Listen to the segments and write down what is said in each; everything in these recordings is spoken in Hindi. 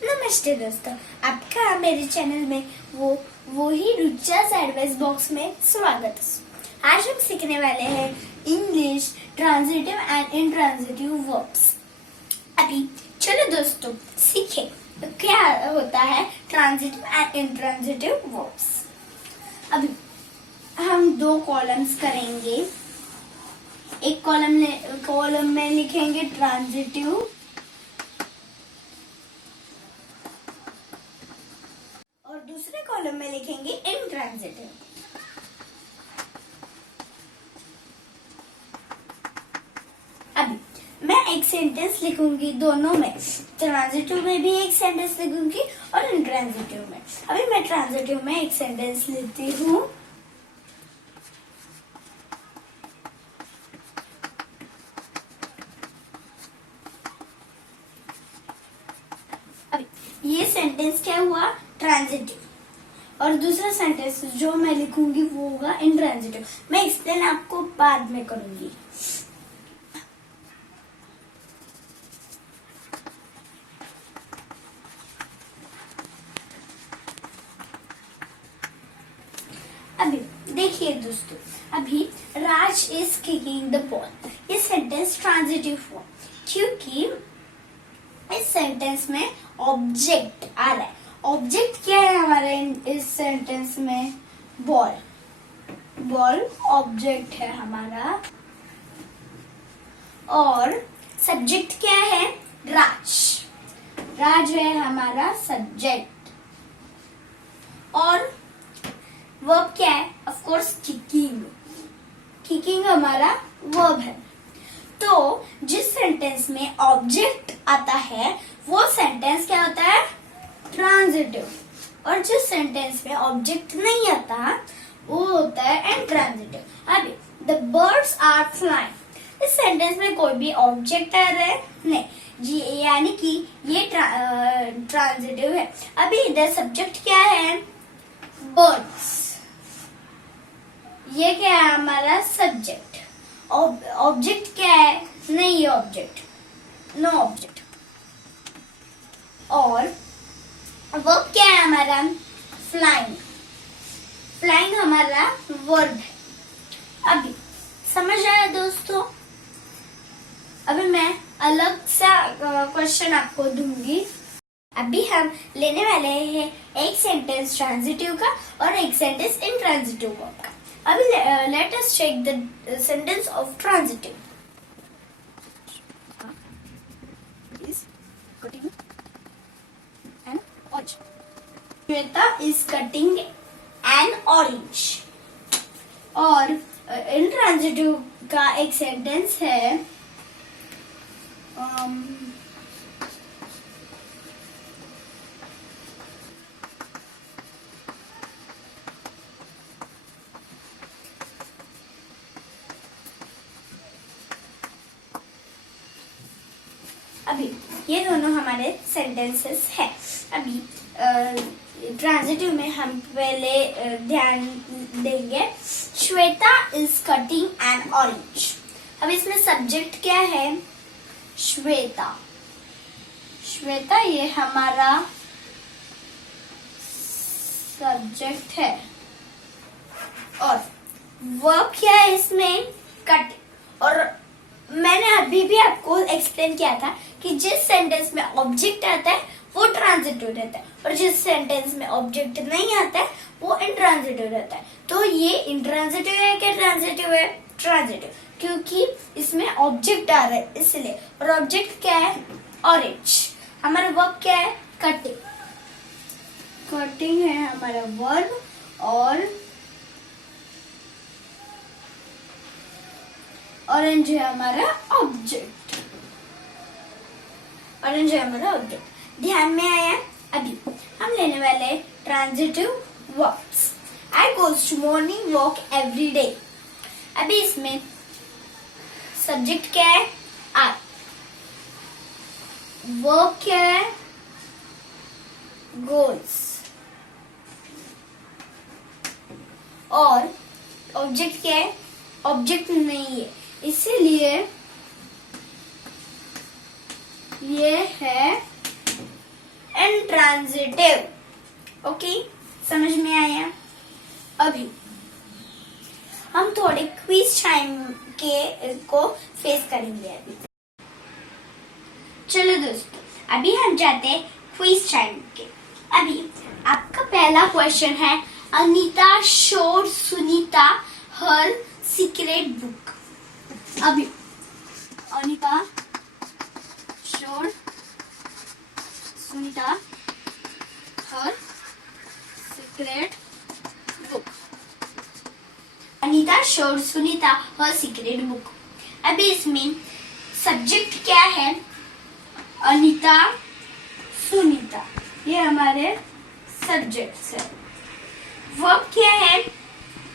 नमस्ते दोस्तों, आपका मेरे चैनल में वो ही रुचा एडवाइस बॉक्स में स्वागत है। आज हम सीखने वाले हैं English transitive and intransitive verbs. अभी चलो दोस्तों सीखें तो क्या होता है ट्रांजिटिव एंड इंट्रांजिटिव वर्ब्स। अभी हम दो कॉलम्स करेंगे। एक कॉलम में लिखेंगे ट्रांजिटिव और दूसरे कॉलम में लिखेंगे इंट्रांजिटिव। अभी मैं एक सेंटेंस लिखूंगी दोनों में, ट्रांजिटिव में भी एक सेंटेंस लिखूंगी और इंट्रांजिटिव में। अभी मैं ट्रांजिटिव में एक सेंटेंस लिखती हूँ। ये सेंटेंस क्या हुआ? ट्रांजिटिव। और दूसरा सेंटेंस जो मैं लिखूंगी वो होगा इंट्रांजिटिव। मैं एक्सप्लेन आपको बाद में करूंगी। अभी देखिए दोस्तों, अभी राज इज किकिंग द बॉल। ये सेंटेंस ट्रांजिटिव हुआ क्योंकि इस सेंटेंस में ऑब्जेक्ट आ रहा है। ऑब्जेक्ट क्या है हमारे इस सेंटेंस में? बॉल। बॉल ऑब्जेक्ट है हमारा। और सब्जेक्ट क्या है? राज। राज है हमारा सब्जेक्ट। और वर्ब क्या है? Of course kicking. किकिंग हमारा वर्ब है। तो जिस सेंटेंस में ऑब्जेक्ट आता है वो सेंटेंस क्या होता है? ट्रांजिटिव। और जिस सेंटेंस में ऑब्जेक्ट नहीं आता वो होता है इंट्रांजिटिव। अभी द बर्ड्स आर फ्लाइंग। इस सेंटेंस में कोई भी ऑब्जेक्ट आ रहा है नहीं जी, यानी कि ये ट्रांजिटिव है। अभी इधर सब्जेक्ट क्या है? बर्ड्स। ये क्या है हमारा? सब्जेक्ट। ऑब्जेक्ट क्या है? नहीं ऑब्जेक्ट, नो ऑब्जेक्ट। और वर्ब क्या है हमारा? फ्लाइंग। फ्लाइंग हमारा वर्ब है। अभी समझ आया दोस्तों? अभी मैं अलग सा क्वेश्चन आपको दूंगी। अभी हम लेने वाले हैं एक सेंटेंस ट्रांजिटिव का और एक सेंटेंस इंट्रांजिटिव वर्ब का। अभी let us check the sentence of transitive. Is cutting an orange. Shweta is cutting an orange. और intransitive का एक सेंटेंस है अभी ये दोनों हमारे सेंटेंसेस है। अभी ट्रांजिटिव में हम पहले ध्यान देंगे Shweta is cutting N orange. अब इसमें सब्जेक्ट क्या है? श्वेता। श्वेता ये हमारा सब्जेक्ट है। और वर्ब क्या है इसमें? कट। और मैंने अभी भी आपको एक्सप्लेन किया था कि जिस सेंटेंस में ऑब्जेक्ट आता है वो ट्रांजिटिव रहता है और जिस सेंटेंस में ऑब्जेक्ट नहीं आता है वो इंट्रांजिटिव रहता है। तो ये इंट्रांजिटिव है क्या ट्रांजिटिव है? ट्रांजिटिव, क्योंकि इसमें ऑब्जेक्ट आ रहा है इसलिए। और ऑब्जेक्ट क्या है? ऑरेंज। हमारा वर्ब क्या है? कटिंग। कटिंग है हमारा वर्ब और ऑरेंज है हमारा ऑब्जेक्ट। ऑरेंज है हमारा ऑब्जेक्ट। ध्यान में आया? अभी हम लेने वाले transitive verbs. I goes to morning walk every day. अभी इसमें सब्जेक्ट क्या है? आई। वर्ब क्या है? गोज। और ऑब्जेक्ट क्या है? ऑब्जेक्ट नहीं है इसीलिए ये है intransitive. ओके, समझ में आया? अभी हम थोड़े क्विज टाइम के को फेस करेंगे अभी. चलो दोस्तों, अभी हम जाते हैं क्विज टाइम के. अभी आपका पहला क्वेश्चन है, Anita showed Sunita her secret book. अभी Anita showed Sunita her secret book. Anita showed Sunita her secret book. अभी इसमें सब्जेक्ट क्या है? अनीता सुनीता, ये हमारे सब्जेक्ट्स है. वर्ब क्या है?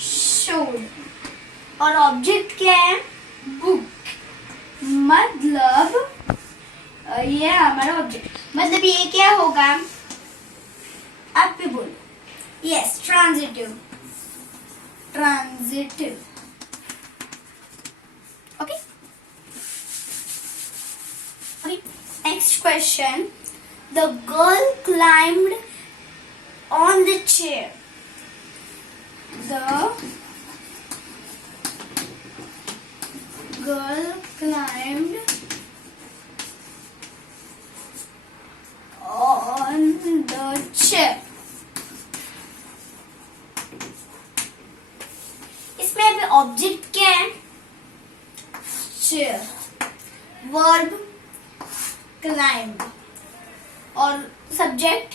शोड. और ऑब्जेक्ट क्या है? बुक. मतलब ये हमारा ऑब्जेक्ट, मतलब ये क्या होगा? आप भी बोलो. Yes, transitive. Transitive. Okay. Next question. The girl climbed on the chair. The girl climbed on the chair. इसमें अभी ऑब्जेक्ट क्या है? chair. Verb climb. और सब्जेक्ट,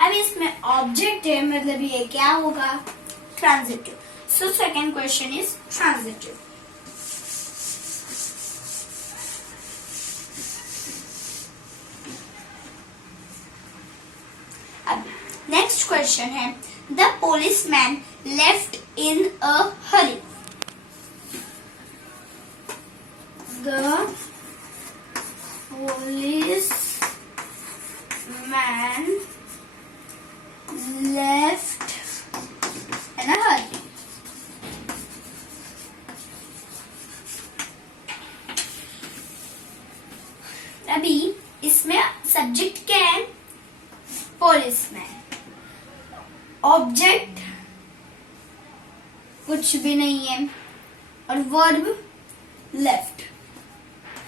अब इसमें ऑब्जेक्ट है, मतलब ये क्या होगा? Transitive. So second question is transitive. अब नेक्स्ट क्वेश्चन है, the policeman left in a hurry. The policeman left in a hurry. अभी इसमें सब्जेक्ट क्या है? policeman. ऑब्जेक्ट कुछ भी नहीं है. और वर्ब लेफ्ट.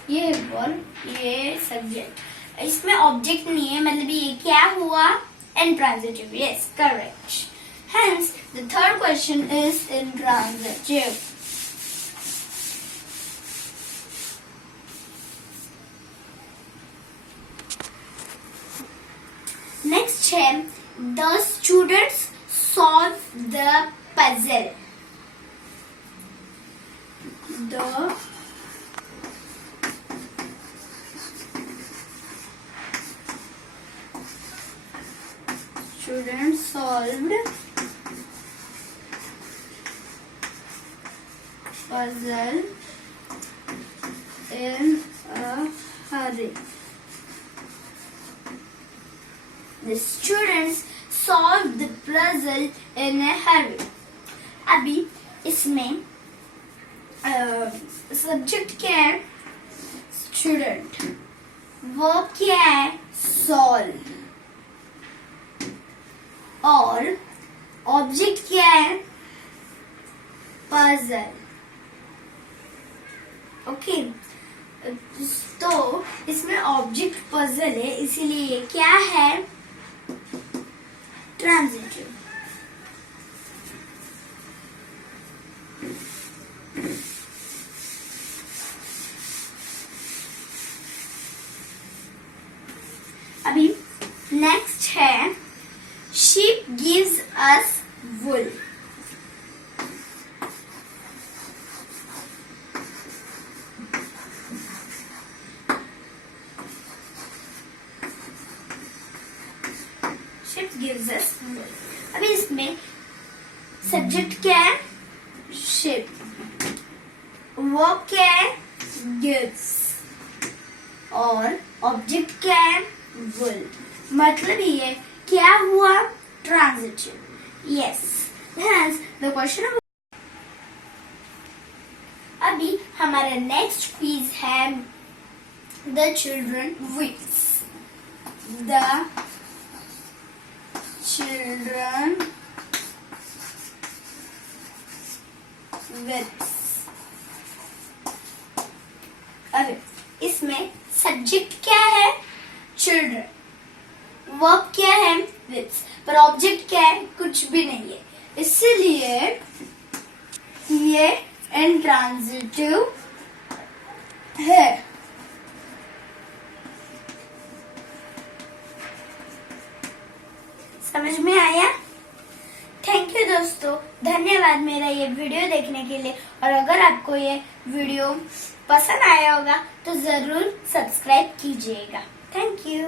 ये वर्ब, ये सब्जेक्ट. इसमें ऑब्जेक्ट नहीं है, मतलब ये क्या हुआ? Intransitive. Yes, correct. Hence, the third question is intransitive. Next है, the students solve the puzzle. The students solved puzzle in a hurry. The students solved the puzzle in a hurry. अभी इसमें सब्जेक्ट क्या है? स्टूडेंट. वर्ब क्या है? सॉल्व. और ऑब्जेक्ट क्या है? पजल. ओके, तो इसमें ऑब्जेक्ट पजल है, इसीलिए ये क्या है? ट्रांजिटिव. अभी नेक्स्ट है, sheep gives us wool. Sheep gives us wool. अभी इसमें सब्जेक्ट क्या है? sheep. वर्ब क्या है? gives. और ऑब्जेक्ट क्या है? wool. मतलब ये क्या हुआ? Transitive. Yes. Hence the question of. अभी हमारा नेक्स्ट क्विज है the children wits. The children with. अरे इसमें सब्जेक्ट क्या है? चिल्ड्रन. वर्ब क्या है? विथ. पर ऑब्जेक्ट क्या है? कुछ भी नहीं है. इसलिए ये इंट्रांजिटिव है. समझ में आया? थैंक यू दोस्तों, धन्यवाद मेरा ये वीडियो देखने के लिए. और अगर आपको ये वीडियो पसंद आया होगा तो जरूर सब्सक्राइब कीजिएगा. Thank you.